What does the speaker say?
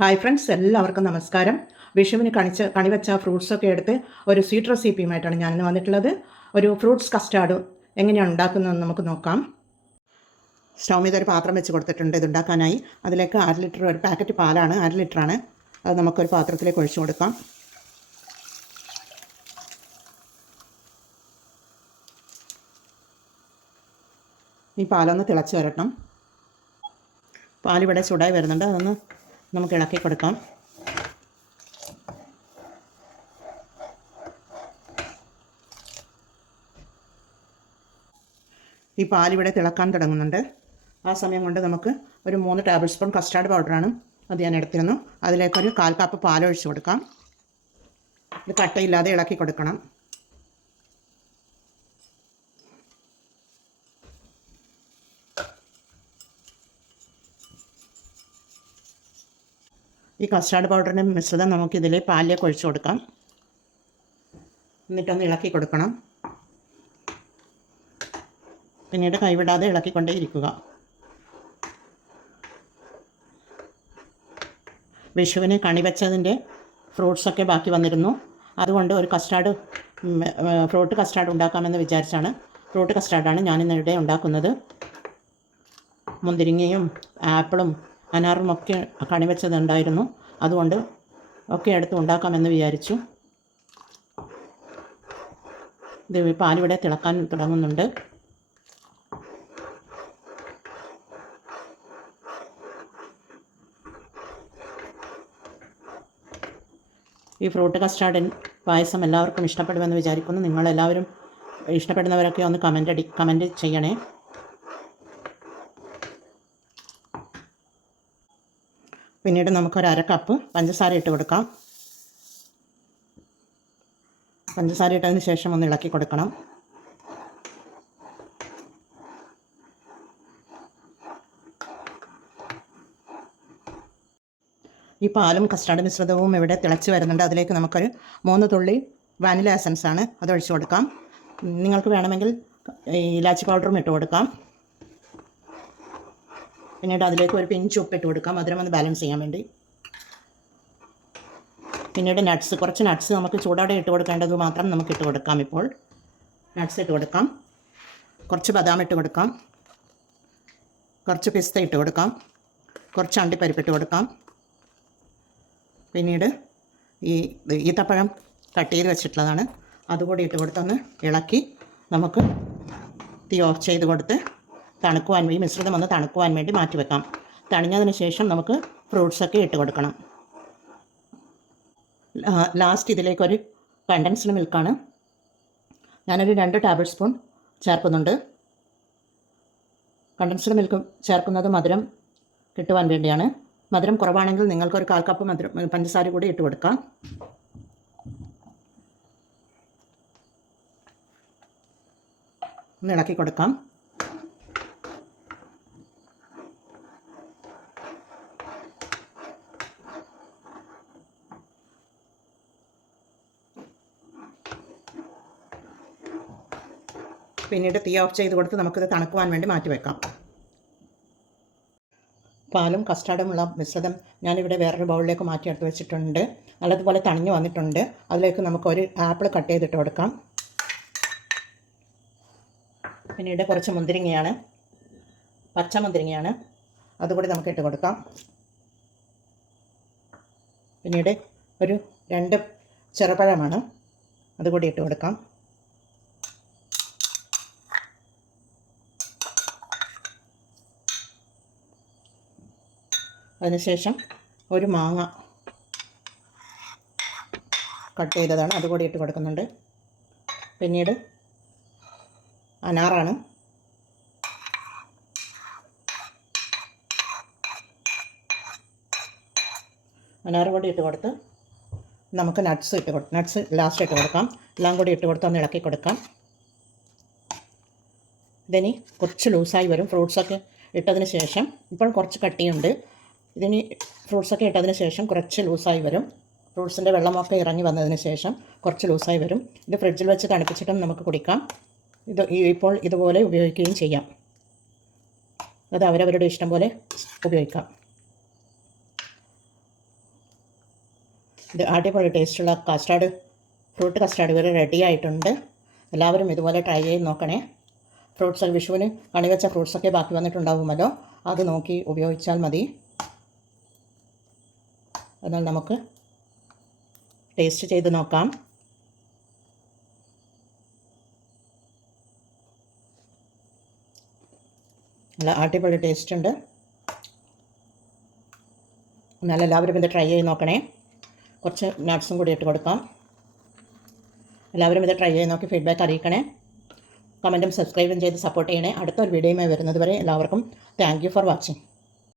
Hi friends, എല്ലാവർക്കും നമസ്കാരം. വിഷുവിന് കണിവെച്ച ഫ്രൂട്ട്സൊക്കെ എടുത്ത് ഒരു സ്വീറ്റ് റെസിപ്പിയുമായിട്ടാണ് ഞാനിന്ന് വന്നിട്ടുള്ളത്. ഒരു ഫ്രൂട്ട്സ് കസ്റ്റാർഡ് എങ്ങനെയാണ് ഉണ്ടാക്കുന്നതെന്ന് നമുക്ക് നോക്കാം. സ്റ്റൗ మీద ഒരു പാത്രം വെച്ച് കൊടുത്തിട്ടുണ്ട് ഇതുണ്ടാക്കാനായി. അതിലേക്ക് 1/2 ലിറ്റർ, ഒരു പാക്കറ്റ് പാലാണ്, 1/2 ലിറ്ററാണ്. അത് നമുക്കൊരു പാത്രത്തിലേക്ക് ഒഴിച്ചു കൊടുക്കാം. ഈ പാലൊന്ന് തിളച്ച് വരട്ടണം. പാലിവിടെ ചൂടായി വരുന്നുണ്ട്, അതൊന്ന് നമുക്ക് ഇളക്കി കൊടുക്കാം. ഈ പാലിവിടെ തിളക്കാൻ തുടങ്ങുന്നുണ്ട്. ആ സമയം കൊണ്ട് നമുക്ക് ഒരു 3 ടേബിൾ സ്പൂൺ കസ്റ്റാർഡ് പൗഡറാണ്, അത് ഞാൻ എടുത്തിരുന്നു. അതിലേക്കൊരു 1/4 കപ്പ് പാലൊഴിച്ച് കൊടുക്കാം. ഇത് കട്ടയില്ലാതെ ഇളക്കി കൊടുക്കണം. ഈ കസ്റ്റാർഡ് പൗഡറിൻ്റെ മിശ്രിതം നമുക്കിതിൽ പാലിലേക്ക് ഒഴിച്ചു കൊടുക്കാം. എന്നിട്ടൊന്ന് ഇളക്കി കൊടുക്കണം. പിന്നീട് കൈവിടാതെ ഇളക്കിക്കൊണ്ടേ ഇരിക്കുക. വിഷുവിന് കണിവെച്ചതിൻ്റെ ഫ്രൂട്ട്സൊക്കെ ബാക്കി വന്നിരുന്നു. അതുകൊണ്ട് ഒരു ഫ്രൂട്ട് കസ്റ്റാർഡ് ഉണ്ടാക്കാമെന്ന് വിചാരിച്ചാണ്. ഫ്രൂട്ട് കസ്റ്റാർഡാണ് ഞാനിന്നിവിടെ ഉണ്ടാക്കുന്നത്. മുന്തിരിങ്ങയും ആപ്പിളും അനാറും ഒക്കെ കണിവെച്ചതുണ്ടായിരുന്നു. അതുകൊണ്ട് ഒക്കെ എടുത്ത് ഉണ്ടാക്കാമെന്ന് വിചാരിച്ചു. ഇത് പാലിവിടെ തിളക്കാൻ തുടങ്ങുന്നുണ്ട്. ഈ ഫ്രൂട്ട് കസ്റ്റാർഡ് പായസം എല്ലാവർക്കും ഇഷ്ടപ്പെടുമെന്ന് വിചാരിക്കുന്നു. നിങ്ങളെല്ലാവരും ഇഷ്ടപ്പെടുന്നവരൊക്കെ ഒന്ന് കമൻറ്റ് ചെയ്യണേ. പിന്നീട് നമുക്കൊരു 1/2 കപ്പ് പഞ്ചസാര ഇട്ട് കൊടുക്കാം. പഞ്ചസാര ഇട്ടതിന് ശേഷം ഒന്ന് ഇളക്കി കൊടുക്കണം. ഈ പാലും കസ്റ്റാർഡ് മിശ്രിതവും ഇവിടെ തിളച്ച് വരുന്നുണ്ട്. അതിലേക്ക് നമുക്കൊരു 3 തുള്ളി വാനില എസൻസാണ്, അത് ഒഴിച്ച് കൊടുക്കാം. നിങ്ങൾക്ക് വേണമെങ്കിൽ ഇലാച്ചി പൗഡറും ഇട്ട് കൊടുക്കാം. പിന്നീട് അതിലേക്ക് ഒരു പിഞ്ച് ഉപ്പ് ഇട്ട് കൊടുക്കാം, മധുരം ഒന്ന് ബാലൻസ് ചെയ്യാൻ വേണ്ടി. പിന്നീട് കുറച്ച് നട്ട്സ് നമുക്ക് ചൂടോടെ ഇട്ട് കൊടുക്കേണ്ടത് മാത്രം നമുക്ക് ഇട്ട് കൊടുക്കാം. ഇപ്പോൾ നട്ട്സ് ഇട്ട് കൊടുക്കാം. കുറച്ച് ബദാം ഇട്ട് കൊടുക്കാം. കുറച്ച് പിസ്ത ഇട്ട് കൊടുക്കാം. കുറച്ച് അണ്ടിപ്പരിപ്പ് ഇട്ട് കൊടുക്കാം. പിന്നീട് ഈ ഈത്തപ്പഴം കട്ട് ചെയ്ത് വെച്ചിട്ടുള്ളതാണ്, അതുകൂടി ഇട്ട് കൊടുത്തൊന്ന് ഇളക്കി നമുക്ക് തീ ഓഫ് ചെയ്ത് കൊടുത്ത് ഈ മിശ്രിതം ഒന്ന് തണുക്കുവാൻ വേണ്ടി മാറ്റി വെക്കാം. തണിഞ്ഞതിന് ശേഷം നമുക്ക് ഫ്രൂട്ട്സൊക്കെ ഇട്ട് കൊടുക്കണം. ലാസ്റ്റ് ഇതിലേക്കൊരു കണ്ടൻസ്ഡ് മിൽക്കാണ്, ഞാനൊരു 2 ടേബിൾ സ്പൂൺ ചേർക്കുന്നുണ്ട്. കണ്ടൻസ്ഡ് മിൽക്ക് ചേർക്കുന്നത് മധുരം കിട്ടുവാൻ വേണ്ടിയാണ്. മധുരം കുറവാണെങ്കിൽ നിങ്ങൾക്കൊരു 1/4 കപ്പ് പഞ്ചസാര കൂടി ഇട്ട് കൊടുക്കാം. ഒന്ന് ഇളക്കി കൊടുക്കാം. പിന്നീട് തീ ഓഫ് ചെയ്ത് കൊടുത്ത് നമുക്കിത് തണുക്കുവാൻ വേണ്ടി മാറ്റി വെക്കാം. പാലും കസ്റ്റാർഡുമുള്ള മിശ്രിതം ഞാനിവിടെ വേറൊരു ബൗളിലേക്ക് മാറ്റിയെടുത്ത് വെച്ചിട്ടുണ്ട്. നല്ലതുപോലെ തണിഞ്ഞു വന്നിട്ടുണ്ട്. അതിലേക്ക് നമുക്കൊരു ആപ്പിൾ കട്ട് ചെയ്തിട്ട് കൊടുക്കാം. പിന്നീട് കുറച്ച് മുന്തിരിങ്ങയാണ്, പച്ച മുന്തിരിങ്ങയാണ്, അതുകൂടി നമുക്ക് ഇട്ട് കൊടുക്കാം. പിന്നീട് ഒരു 2 ചെറുപഴമാണ്, അതുകൂടി ഇട്ട് കൊടുക്കാം. അതിനുശേഷം ഒരു മാങ്ങ കട്ട് ചെയ്തതാണ്, അതുകൂടി ഇട്ട് കൊടുക്കുന്നുണ്ട്. പിന്നീട് അനാറാണ്, അനാറ് കൂടി ഇട്ട് കൊടുത്ത് നമുക്ക് നട്ട്സ് ലാസ്റ്റ് ഇട്ട് കൊടുക്കാം. എല്ലാം കൂടി ഇട്ട് കൊടുത്ത് ഒന്ന് ഇളക്കി കൊടുക്കാം. ഇതിനി കുറച്ച് ലൂസായി വരും. ഫ്രൂട്ട്സൊക്കെ ഇട്ടതിന് ശേഷം ഇപ്പോൾ കുറച്ച് കട്ടിയുണ്ട്. ഇതിന് ഫ്രൂട്ട്സൊക്കെ ഇട്ടതിന് ശേഷം കുറച്ച് ലൂസായി വരും. ഫ്രൂട്ട്സിൻ്റെ വെള്ളമൊക്കെ ഇറങ്ങി വന്നതിന് ശേഷം കുറച്ച് ലൂസായി വരും. ഇത് ഫ്രിഡ്ജിൽ വെച്ച് തണുപ്പിച്ചിട്ടും നമുക്ക് കുടിക്കാം. ഇപ്പോൾ ഇതുപോലെ ഉപയോഗിക്കുകയും ചെയ്യാം. അത് അവരവരുടെ ഇഷ്ടം പോലെ ഉപയോഗിക്കാം. ഇത് അടിപൊളി ടേസ്റ്റുള്ള കസ്റ്റാർഡ് ഫ്രൂട്ട് കസ്റ്റാർഡ് വരെ റെഡി ആയിട്ടുണ്ട്. എല്ലാവരും ഇതുപോലെ ട്രൈ ചെയ്ത് നോക്കണേ. ഫ്രൂട്ട്സ് വിഷുവിന് കണിവെച്ച ഫ്രൂട്ട്സൊക്കെ ബാക്കി വന്നിട്ടുണ്ടാകുമല്ലോ, അത് നോക്കി ഉപയോഗിച്ചാൽ മതി. എന്നാൽ നമുക്ക് ടേസ്റ്റ് ചെയ്ത് നോക്കാം. നല്ല അടിപൊളി ടേസ്റ്റ് ഉണ്ട്. എന്നാൽ എല്ലാവരും ഇത് ട്രൈ ചെയ്ത് നോക്കണേ. കുറച്ച് നട്ട്സും കൂടി ഇട്ട് കൊടുക്കാം. എല്ലാവരും ഇത് ട്രൈ ചെയ്ത് നോക്കി ഫീഡ്ബാക്ക് അറിയിക്കണേ. കമൻറ്റും സബ്സ്ക്രൈബും ചെയ്ത് സപ്പോർട്ട് ചെയ്യണേ. അടുത്തൊരു വീഡിയോയുമായി വരുന്നത് വരെ എല്ലാവർക്കും താങ്ക് യു ഫോർ വാച്ചിങ്.